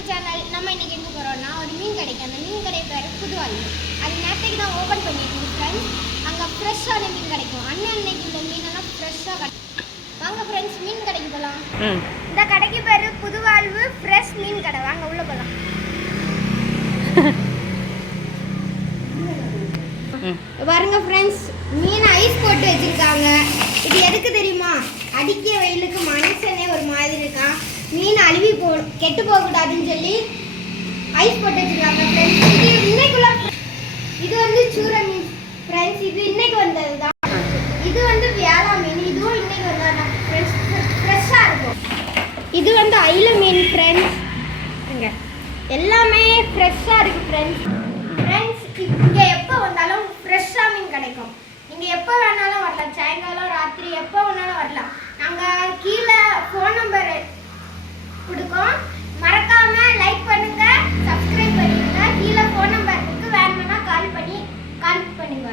My channel. நம்ம இன்னைக்கு எங்கே போகிறோம்னா ஒரு மீன் கடைக்கு. அந்த மீன் கடை பேர் புதுவாழ்வு. அது நேரத்துக்கு தான் ஓப்பன் பண்ணியிருக்கோம் ஃப்ரெண்ட்ஸ். அங்கே ஃப்ரெஷ்ஷான மீன் கிடைக்கும். அன்னைக்கு இந்த மீனெல்லாம் ஃப்ரெஷ்ஷாக கிடைக்கும். வாங்க ஃப்ரெண்ட்ஸ், மீன் கடைக்கு போகலாம். இந்த கடைக்கு பேர் புதுவாழ்வு ஃப்ரெஷ் மீன் கடை. வாங்க உள்ளே போகலாம். பாருங்க ஃப்ரெண்ட்ஸ், மீன் ஐஸ் போட்டு வச்சுருக்காங்க. இது எதுக்கு தெரியுமா? அடிக்க வெயிலுக்கு மனுஷனே ஒரு மாதிரி இருக்கான், மீன் அழுவி கெட்டு போகக்கூடாதுன்னு சொல்லி ஐஸ் போட்டு வச்சுருக்காங்க ஃப்ரெண்ட்ஸ். இது இன்னைக்குள்ள இது வந்து சூர மீன் ஃப்ரெண்ட்ஸ். இது இன்னைக்கு வந்தது தான். இது வந்து வியாழா மீன். இதுவும் இன்னைக்கு வந்தது ஃப்ரெண்ட்ஸ். ஃப்ரெஷ்ஷாக இருக்கும். இது வந்து ஐல மீன் ஃப்ரெண்ட்ஸ். இங்கே எல்லாமே ஃப்ரெஷ்ஷாக இருக்குது ஃப்ரெண்ட்ஸ். ஃப்ரெண்ட்ஸ், இங்கே எப்போ வந்தாலும் ஃப்ரெஷ்ஷாக மீன் கிடைக்கும். நீங்கள் எப்போ வேணாலும் வரலாம். சாயங்காலம் ராத்திரி எப்போ வேணாலும் வரலாம். நாங்கள் கீழே ஃபோன் நம்பர் கொடுக்கோம். மறக்காமல் லைக் பண்ணுங்கள், சப்ஸ்கிரைப் பண்ணிடுங்க. கீழே ஃபோன் நம்பர் இருக்குது, வேணும்னா கால் பண்ணி கான்டாக்ட் பண்ணுங்க.